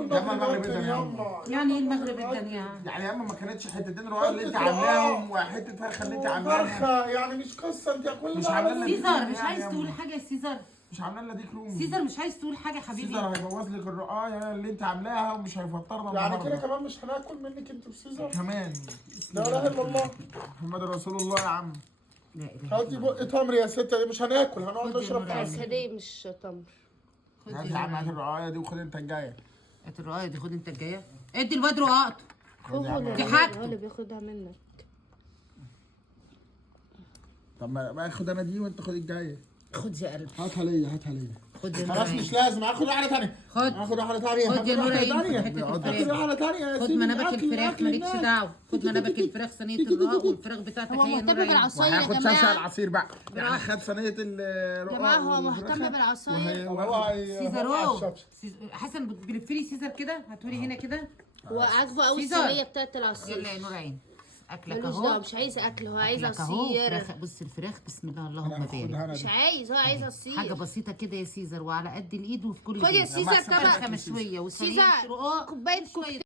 ياما المغرب الدنيا. يعني ايه المغرب الدنيا؟ يعني ياما ما كانتش حتتين رقاق اللي انت عاملاهم وحته فرخه اللي انت عاملاها. فرخه يعني مش قصه انت كل مش ده عامله لنا سيزر مش يعني عايز ياما. تقول حاجه يا سيزر؟ مش عامله لنا ديك رومي. سيزر مش عايز تقول حاجه حبيبي؟ سيزر هيبوظ لك الرقايه اللي انت عاملاها ومش هيفطرنا يعني النهارده. كده كمان مش هناكل منك انت وسيزر. كمان لا اله الا الله محمد رسول الله يا عم. لا اله هاتي بق تمر يا ستة، مش هناكل هنقعد خد نشرب يا حاجه. كده مش تمر. هات يا عم هات الرقايه دي وخد انت الجايه. هات الرقايه دي، خد انت الجايه. ادي الواد رقاقته. خد يا عم. دي حاجته. هو اللي بياخدها منك. طب ما اخد انا دي وانت خد الجايه. خد يا قلبي. هاتها ليا هاتها ليا. خد يا خلاص نور مش عيني. لازم هاخد واحده ثانيه. خد. هاخد واحده ثانيه. خد يا نور عيني. ثانيه. حته هاخد الفراخ. واحده ثانيه يا خد سيدي. منابك أكل- الفراخ أكل مالكش الناس. دعوه. خد منابك الفراخ صينيه الرقاق والفراخ بتاعتك هو هي يا مهتم نور عيني. بالعصاير يا وهياخد جماعه. شاشه العصير بقى. يعني خد صينيه الرقاق. جماعة هو مهتم بالعصاير. سيزر حسن بلف لي سيزر كده، هاتولي هنا كده. هو عاجبه قوي سيزر. الصينيه بتاعت العصير. يلا يا نور عيني. اكلك ملوش اهو. دعوه، مش عايز اكل، هو عايز أكلك أهو. عصير. فراخ. بص الفراخ بسم الله اللهم بارك. مش عايز، هو عايز عصير. حاجه بسيطه كده يا سيزر وعلى قد الايد وفي كل خد يا بيت. سيزر فرخه طبق. مشويه وصينيه سيزر رقاق كوبايه وشوية